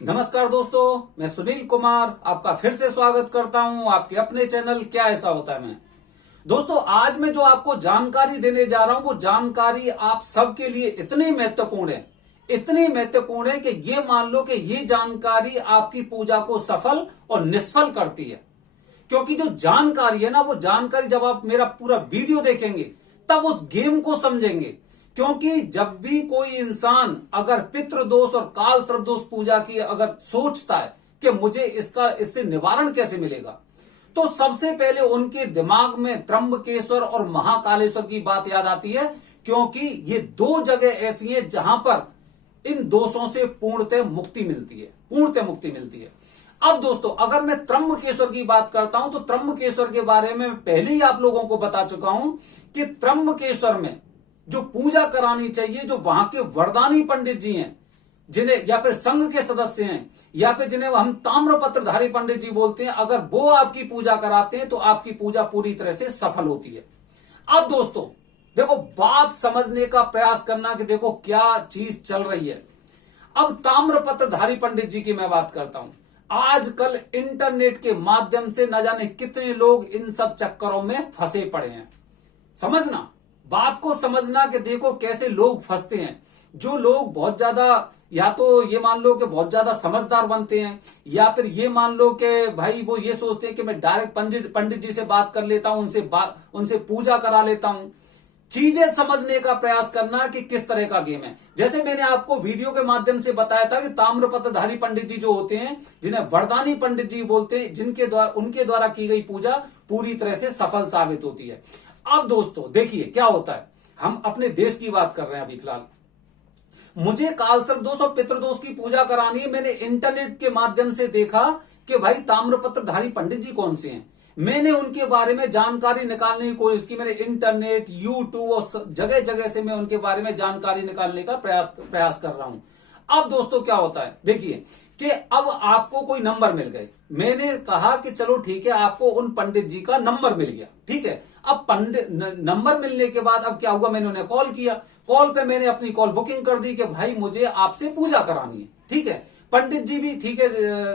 नमस्कार दोस्तों, मैं सुनील कुमार आपका फिर से स्वागत करता हूं आपके अपने चैनल क्या ऐसा होता है में। दोस्तों, आज मैं जो आपको जानकारी देने जा रहा हूं वो जानकारी आप सबके लिए इतनी महत्वपूर्ण है कि ये मान लो कि ये जानकारी आपकी पूजा को सफल और निष्फल करती है। क्योंकि जो जानकारी है ना, वो जानकारी जब आप मेरा पूरा वीडियो देखेंगे तब उस गेम को समझेंगे। क्योंकि जब भी कोई इंसान अगर पितृदोष और काल सर्प दोष पूजा की अगर सोचता है कि मुझे इससे निवारण कैसे मिलेगा, तो सबसे पहले उनके दिमाग में त्र्यंबकेश्वर और महाकालेश्वर की बात याद आती है। क्योंकि ये दो जगह ऐसी हैं जहां पर इन दोषों से पूर्णतः मुक्ति मिलती है। अब दोस्तों, अगर मैं त्र्यंबकेश्वर की बात करता हूं तो त्र्यंबकेश्वर के बारे में पहले ही आप लोगों को बता चुका हूं कि त्र्यंबकेश्वर में जो पूजा करानी चाहिए, जो वहां के वरदानी पंडित जी हैं, जिन्हें या फिर संघ के सदस्य हैं या फिर जिन्हें हम ताम्रपत्रधारी पंडित जी बोलते हैं, अगर वो आपकी पूजा कराते हैं तो आपकी पूजा पूरी तरह से सफल होती है। अब दोस्तों देखो, बात समझने का प्रयास करना कि देखो क्या चीज चल रही है। अब ताम्रपत्रधारी पंडित जी की मैं बात करता हूं। आजकल इंटरनेट के माध्यम से न जाने कितने लोग इन सब चक्करों में फंसे पड़े हैं। समझना, बात को समझना कि देखो कैसे लोग फंसते हैं। जो लोग बहुत ज्यादा, या तो ये मान लो कि बहुत ज्यादा समझदार बनते हैं, या फिर ये मान लो कि भाई वो ये सोचते हैं कि मैं डायरेक्ट पंडित जी से बात कर लेता हूं, उनसे पूजा करा लेता हूं। चीजें समझने का प्रयास करना कि किस तरह का गेम है। जैसे मैंने आपको वीडियो के माध्यम से बताया था कि ताम्रपत्रधारी पंडित जी जो होते हैं, जिन्हें वरदानी पंडित जी बोलते हैं, उनके द्वारा की गई पूजा पूरी तरह से सफल साबित होती है। अब दोस्तों देखिए क्या होता है, हम अपने देश की बात कर रहे हैं। अभी फिलहाल मुझे कालसर्प दोष और पितृदोष की पूजा करानी है। मैंने इंटरनेट के माध्यम से देखा कि भाई ताम्रपत्रधारी पंडित जी कौन से हैं। मैंने उनके बारे में जानकारी निकालने की कोशिश की। मैंने इंटरनेट, यूट्यूब और जगह जगह से मैं उनके बारे में जानकारी निकालने का प्रयास कर रहा हूं। अब दोस्तों क्या होता है, देखिए कि अब आपको कोई नंबर मिल गए। मैंने कहा कि चलो ठीक है, आपको उन पंडित जी का नंबर मिल गया, ठीक है। अब नंबर मिलने के बाद अब क्या हुआ, मैंने उन्हें कॉल किया। कॉल पे मैंने अपनी कॉल बुकिंग कर दी कि भाई मुझे आपसे पूजा करानी है, ठीक है। पंडित जी भी ठीक है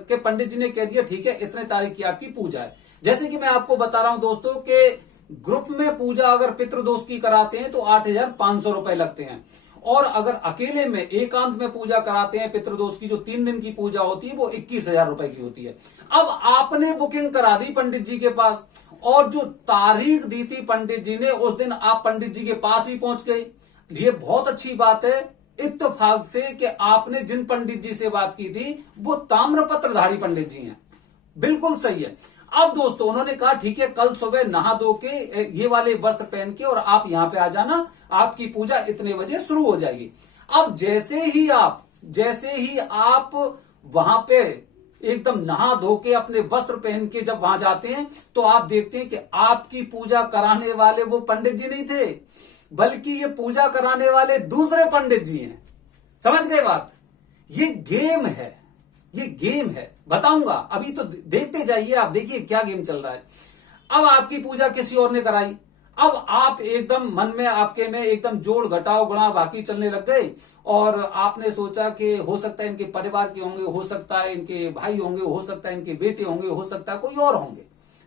कि पंडित जी ने कह दिया ठीक है, इतने तारीख की आपकी पूजा है। जैसे कि मैं आपको बता रहा हूं दोस्तों कि ग्रुप में पूजा अगर पितृदोष की कराते हैं तो 8,500 रुपए लगते हैं, और अगर अकेले में एकांत में पूजा कराते हैं पितृदोष की, जो 3 दिन की पूजा होती है, वो 21,000 रुपए की होती है। अब आपने बुकिंग करा दी पंडित जी के पास, और जो तारीख दी थी पंडित जी ने, उस दिन आप पंडित जी के पास भी पहुंच गए। ये बहुत अच्छी बात है इत्तेफाक से कि आपने जिन पंडित जी से बात की थी वो ताम्रपत्रधारी पंडित जी हैं। बिल्कुल सही है। अब दोस्तों उन्होंने कहा ठीक है, कल सुबह नहा धो के ये वाले वस्त्र पहन के और आप यहां पे आ जाना, आपकी पूजा इतने बजे शुरू हो जाएगी। अब जैसे ही आप वहां पे एकदम नहा धो के अपने वस्त्र पहन के जब वहां जाते हैं तो आप देखते हैं कि आपकी पूजा कराने वाले वो पंडित जी नहीं थे, बल्कि ये पूजा कराने वाले दूसरे पंडित जी हैं। समझ गए बात? ये गेम है, बताऊंगा। अभी तो देखते जाइए, आप देखिए क्या गेम चल रहा है। अब आपकी पूजा किसी और ने कराई। अब आप एकदम मन में आपके में एकदम जोड़ घटाव गुणा बाकी चलने लग गए, और आपने सोचा कि हो सकता है इनके परिवार के होंगे, हो सकता है इनके भाई होंगे, हो सकता है इनके बेटे होंगे, हो सकता है कोई और होंगे,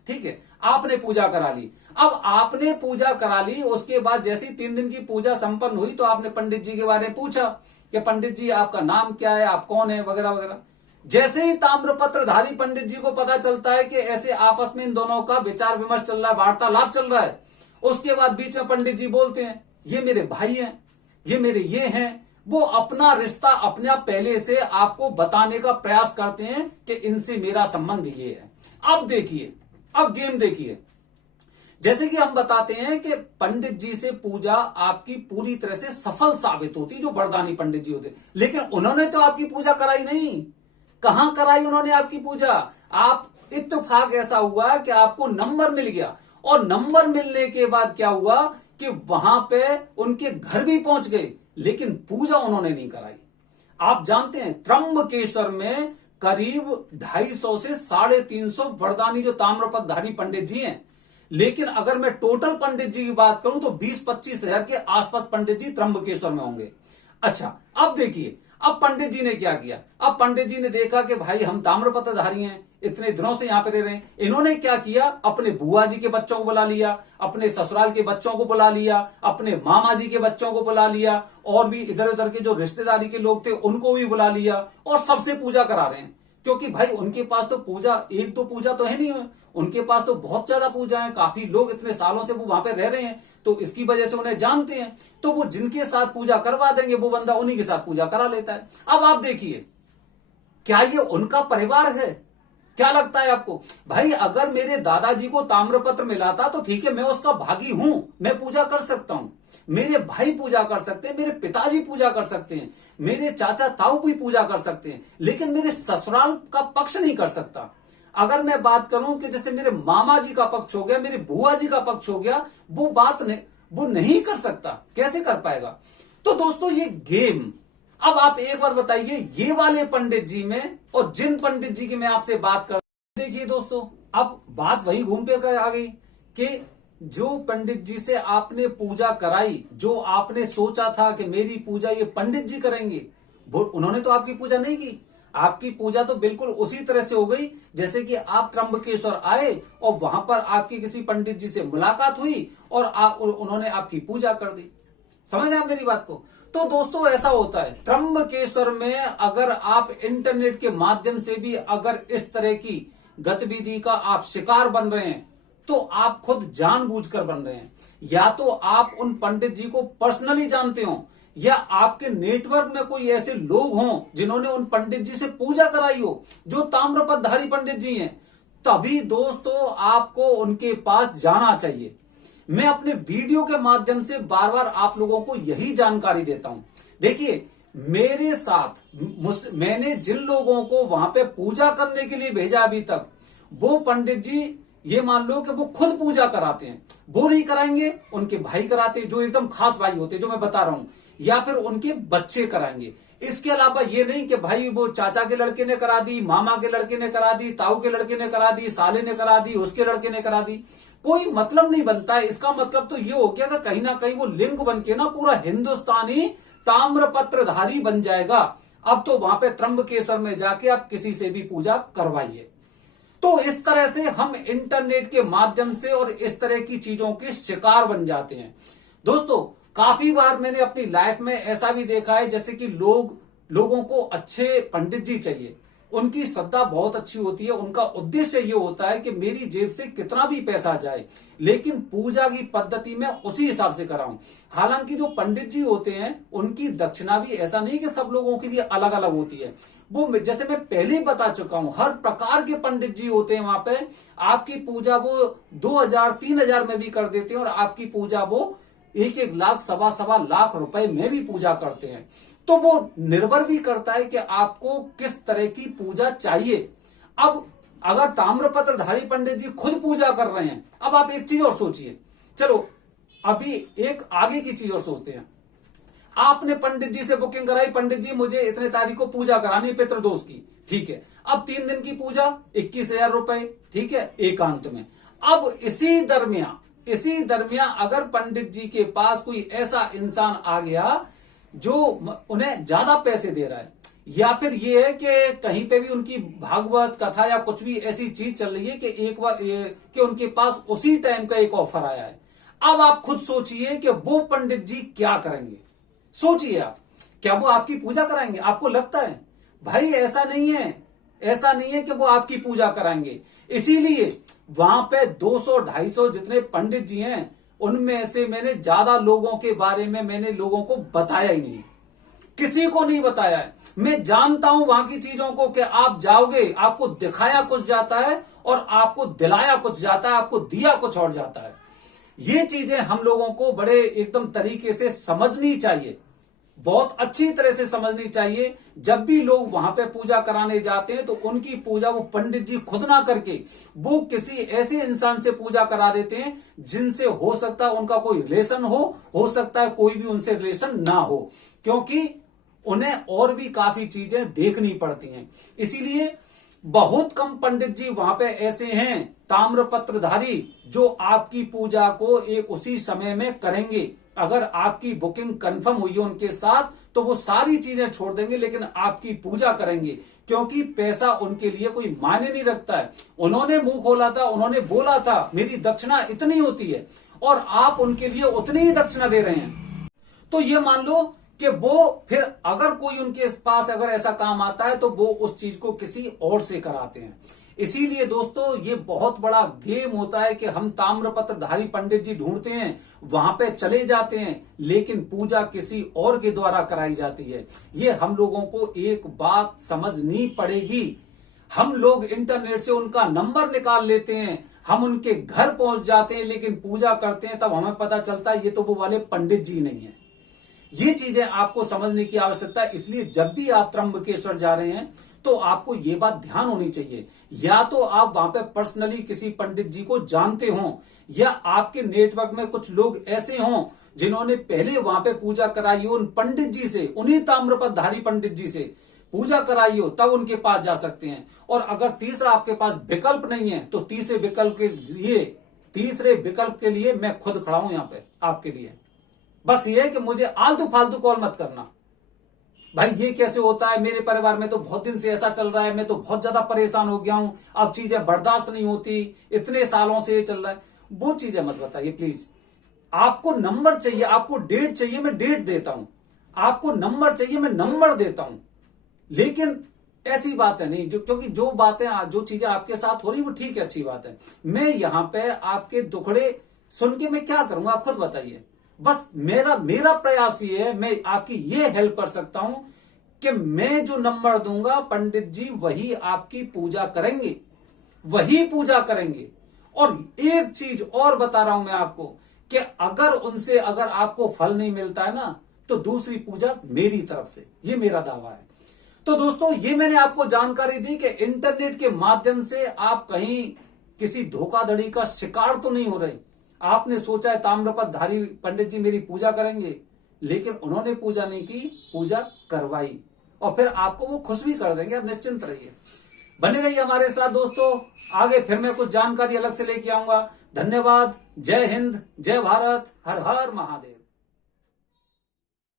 ठीक है। आपने पूजा करा ली। अब आपने पूजा करा ली, उसके बाद जैसी 3 दिन की पूजा संपन्न हुई तो आपने पंडित जी के बारे में पूछा कि पंडित जी आपका नाम क्या है, आप कौन है, वगैरह वगैरह। जैसे ही ताम्रपत्रधारी पंडित जी को पता चलता है कि ऐसे आपस में इन दोनों का विचार विमर्श चल रहा है, वार्तालाप चल रहा है, उसके बाद बीच में पंडित जी बोलते हैं ये मेरे भाई हैं, ये मेरे ये हैं। वो अपना रिश्ता अपने आप पहले से आपको बताने का प्रयास करते हैं कि इनसे मेरा संबंध ये है। अब देखिए, अब गेम देखिए। जैसे कि हम बताते हैं कि पंडित जी से पूजा आपकी पूरी तरह से सफल साबित होती, जो वरदानी पंडित जी होते, लेकिन उन्होंने तो आपकी पूजा कराई नहीं। कहां कराई उन्होंने आपकी पूजा? आप इत्तेफाक ऐसा हुआ कि आपको नंबर मिल गया, और नंबर मिलने के बाद क्या हुआ कि वहां पे उनके घर भी पहुंच गए, लेकिन पूजा उन्होंने नहीं कराई। आप जानते हैं त्र्यंबकेश्वर में करीब 250 से 350 वरदानी जो ताम्रपत्रधारी पंडित जी हैं, लेकिन अगर मैं टोटल पंडित जी की बात करूं तो 20-25 हजार के आसपास पंडित जी त्र्यंबकेश्वर में होंगे। अच्छा, अब देखिए, अब पंडित जी ने क्या किया, अब पंडित जी ने देखा कि भाई हम ताम्रपत्रधारी हैं, इतने दिनों से यहां पर रह रहे हैं। इन्होंने क्या किया, अपने बुआ जी के बच्चों को बुला लिया, अपने ससुराल के बच्चों को बुला लिया, अपने मामा जी के बच्चों को बुला लिया, और भी इधर उधर के जो रिश्तेदारी के लोग थे उनको भी बुला लिया, और सबसे पूजा करा रहे हैं। क्योंकि भाई उनके पास तो पूजा, एक दो पूजा तो है नहीं, उनके पास तो बहुत ज्यादा पूजा है, काफी लोग इतने सालों से वो वहां पे रह रहे हैं, तो इसकी वजह से उन्हें जानते हैं। तो वो जिनके साथ पूजा करवा देंगे वो बंदा उन्हीं के साथ पूजा करा लेता है। अब आप देखिए, क्या ये उनका परिवार है? क्या लगता है आपको? भाई अगर मेरे दादाजी को ताम्रपत्र मिला था तो ठीक है, मैं उसका भागी हूं, मैं पूजा कर सकता हूं, मेरे भाई पूजा कर सकते हैं, मेरे पिताजी पूजा कर सकते हैं, मेरे चाचा ताऊ भी पूजा कर सकते हैं, लेकिन मेरे ससुराल का पक्ष नहीं कर सकता। अगर मैं बात करूं कि जैसे मेरे मामा जी का पक्ष हो गया, मेरे बुआ जी का पक्ष हो गया, वो नहीं कर सकता। कैसे कर पाएगा? तो दोस्तों ये गेम, अब आप एक बात बताइए, ये वाले पंडित जी में और जिन पंडित जी की मैं आपसे बात कर, देखिए दोस्तों, अब बात वही घूम फिर कर आ गई कि जो पंडित जी से आपने पूजा कराई, जो आपने सोचा था कि मेरी पूजा ये पंडित जी करेंगे, वो उन्होंने तो आपकी पूजा नहीं की। आपकी पूजा तो बिल्कुल उसी तरह से हो गई जैसे कि आप त्र्यंबकेश्वर आए और वहां पर आपकी किसी पंडित जी से मुलाकात हुई और उन्होंने आपकी पूजा कर दी। समझ रहे हैं आप मेरी बात को? तो दोस्तों ऐसा होता है, त्र्यंबकेश्वर में अगर आप इंटरनेट के माध्यम से भी अगर इस तरह की गतिविधि का आप शिकार बन रहे हैं तो आप खुद जानबूझकर बन रहे हैं। या तो आप उन पंडित जी को पर्सनली जानते हो, या आपके नेटवर्क में कोई ऐसे लोग हों जिन्होंने उन पंडित जी से पूजा कराई हो, जो ताम्रपत्रधारी पंडित जी हैं, तभी दोस्तों आपको उनके पास जाना चाहिए। मैं अपने वीडियो के माध्यम से बार बार आप लोगों को यही जानकारी देता हूं। देखिए, मेरे साथ मैंने जिन लोगों को वहां पे पूजा करने के लिए भेजा अभी तक, वो पंडित जी ये मान लो कि वो खुद पूजा कराते हैं। वो नहीं कराएंगे, उनके भाई कराते हैं, जो एकदम खास भाई होते हैं, जो मैं बता रहा हूं, या फिर उनके बच्चे कराएंगे। इसके अलावा ये नहीं कि भाई वो चाचा के लड़के ने करा दी, मामा के लड़के ने करा दी, ताऊ के लड़के ने करा दी, साले ने करा दी, उसके लड़के ने करा दी। कोई मतलब नहीं बनता है। इसका मतलब तो ये हो गया कि कहीं ना कहीं वो लिंक बन के ना पूरा हिंदुस्तानी ताम्रपत्रधारी बन जाएगा। अब तो वहां पे त्र्यंबकेश्वर में जाके आप किसी से भी पूजा करवाइए। तो इस तरह से हम इंटरनेट के माध्यम से और इस तरह की चीजों के शिकार बन जाते हैं। दोस्तों काफी बार मैंने अपनी लाइफ में ऐसा भी देखा है, जैसे कि लोगों को अच्छे पंडित जी चाहिए, उनकी श्रद्धा बहुत अच्छी होती है, उनका उद्देश्य ये होता है कि मेरी जेब से कितना भी पैसा जाए लेकिन पूजा की पद्धति में उसी हिसाब से कराऊं। हालांकि जो पंडित जी होते हैं उनकी दक्षिणा भी ऐसा नहीं कि सब लोगों के लिए अलग अलग होती है। वो जैसे मैं पहले ही बता चुका हूं, हर प्रकार के पंडित जी होते हैं वहां पे। आपकी पूजा वो 2000-3000 में भी कर देते हैं और आपकी पूजा वो 1-1 लाख, 1.25 लाख रुपए में भी पूजा करते हैं। तो वो निर्भर भी करता है कि आपको किस तरह की पूजा चाहिए। अब अगर ताम्रपत्रधारी पंडित जी खुद पूजा कर रहे हैं, अब आप एक चीज और सोचिए। चलो अभी एक आगे की चीज और सोचते हैं। आपने पंडित जी से बुकिंग कराई, पंडित जी मुझे इतने तारीख को पूजा करानी पितृदोष की, ठीक है। अब 3 दिन की पूजा 21,000 रुपए, ठीक है, एकांत में। अब इसी दरमियान अगर पंडित जी के पास कोई ऐसा इंसान आ गया जो उन्हें ज्यादा पैसे दे रहा है, या फिर ये है कि कहीं पे भी उनकी भागवत कथा या कुछ भी ऐसी चीज चल रही है कि एक बार कि उनके पास उसी टाइम का एक ऑफर आया है। अब आप खुद सोचिए कि वो पंडित जी क्या करेंगे। सोचिए आप, क्या वो आपकी पूजा कराएंगे? आपको लगता है? भाई ऐसा नहीं है कि वो आपकी पूजा कराएंगे। इसीलिए वहां पे 200-250 जितने पंडित जी हैं, उनमें से मैंने ज्यादा लोगों के बारे में मैंने लोगों को बताया ही नहीं, किसी को नहीं बताया है। मैं जानता हूं वहां की चीजों को कि आप जाओगे, आपको दिखाया कुछ जाता है और आपको दिलाया कुछ जाता है, आपको दिया कुछ और जाता है। ये चीजें हम लोगों को बड़े एकदम तरीके से समझनी चाहिए, बहुत अच्छी तरह से समझनी चाहिए। जब भी लोग वहां पे पूजा कराने जाते हैं तो उनकी पूजा वो पंडित जी खुद ना करके वो किसी ऐसे इंसान से पूजा करा देते हैं जिनसे हो सकता है उनका कोई रिलेशन हो सकता है कोई भी उनसे रिलेशन ना हो, क्योंकि उन्हें और भी काफी चीजें देखनी पड़ती हैं। इसीलिए बहुत कम पंडित जी वहां पे ऐसे हैं ताम्रपत्रधारी जो आपकी पूजा को एक उसी समय में करेंगे। अगर आपकी बुकिंग कंफर्म हुई है उनके साथ तो वो सारी चीजें छोड़ देंगे, लेकिन आपकी पूजा करेंगे, क्योंकि पैसा उनके लिए कोई मायने नहीं रखता है। उन्होंने मुंह खोला था, उन्होंने बोला था मेरी दक्षिणा इतनी होती है, और आप उनके लिए उतनी ही दक्षिणा दे रहे हैं। तो ये मान लो कि वो फिर अगर कोई उनके पास अगर ऐसा काम आता है तो वो उस चीज को किसी और से कराते हैं। इसीलिए दोस्तों ये बहुत बड़ा गेम होता है कि हम ताम्रपत्रधारी पंडित जी ढूंढते हैं, वहां पे चले जाते हैं, लेकिन पूजा किसी और के द्वारा कराई जाती है। ये हम लोगों को एक बात समझनी पड़ेगी। हम लोग इंटरनेट से उनका नंबर निकाल लेते हैं, हम उनके घर पहुंच जाते हैं, लेकिन पूजा करते हैं तब हमें पता चलता है ये तो वो वाले पंडित जी नहीं है। ये चीजें आपको समझने की आवश्यकता है। इसलिए जब भी आप त्र्यंबकेश्वर जा रहे हैं तो आपको ये बात ध्यान होनी चाहिए, या तो आप वहां पे पर्सनली किसी पंडित जी को जानते हो, या आपके नेटवर्क में कुछ लोग ऐसे हों जिन्होंने पहले वहां पे पूजा कराई हो उन पंडित जी से, उन्हीं ताम्रपत्रधारी पंडित जी से पूजा कराई हो, तब उनके पास जा सकते हैं। और अगर तीसरा आपके पास विकल्प नहीं है तो तीसरे विकल्प के लिए मैं खुद खड़ा हूं यहां पे आपके लिए। बस ये है कि मुझे आलतू फालतू कॉल मत करना, भाई ये कैसे होता है, मेरे परिवार में तो बहुत दिन से ऐसा चल रहा है, मैं तो बहुत ज्यादा परेशान हो गया हूं, अब चीजें बर्दाश्त नहीं होती, इतने सालों से ये चल रहा है। वो चीजें मत बताइए प्लीज। आपको नंबर चाहिए, आपको डेट चाहिए, मैं डेट देता हूं, आपको नंबर चाहिए, मैं नंबर देता हूं, लेकिन ऐसी बातें नहीं क्योंकि जो बातें जो चीजें आपके साथ हो रही वो ठीक है, अच्छी बात है। मैं यहां पे आपके दुखड़े सुन के मैं क्या करूंगा, आप खुद बताइए। बस मेरा प्रयास ये है, मैं आपकी ये हेल्प कर सकता हूं कि मैं जो नंबर दूंगा पंडित जी वही आपकी पूजा करेंगे, वही पूजा करेंगे। और एक चीज और बता रहा हूं मैं आपको कि अगर आपको फल नहीं मिलता है ना तो दूसरी पूजा मेरी तरफ से, ये मेरा दावा है। तो दोस्तों ये मैंने आपको जानकारी दी कि इंटरनेट के माध्यम से आप कहीं किसी धोखाधड़ी का शिकार तो नहीं हो रहे। आपने सोचा है ताम्रपत्रधारी पंडित जी मेरी पूजा करेंगे, लेकिन उन्होंने पूजा नहीं की, पूजा करवाई, और फिर आपको वो खुश भी कर देंगे। आप निश्चिंत रहिए, बने रहिए हमारे साथ दोस्तों। आगे फिर मैं कुछ जानकारी अलग से लेके आऊंगा। धन्यवाद। जय हिंद, जय भारत, हर हर महादेव।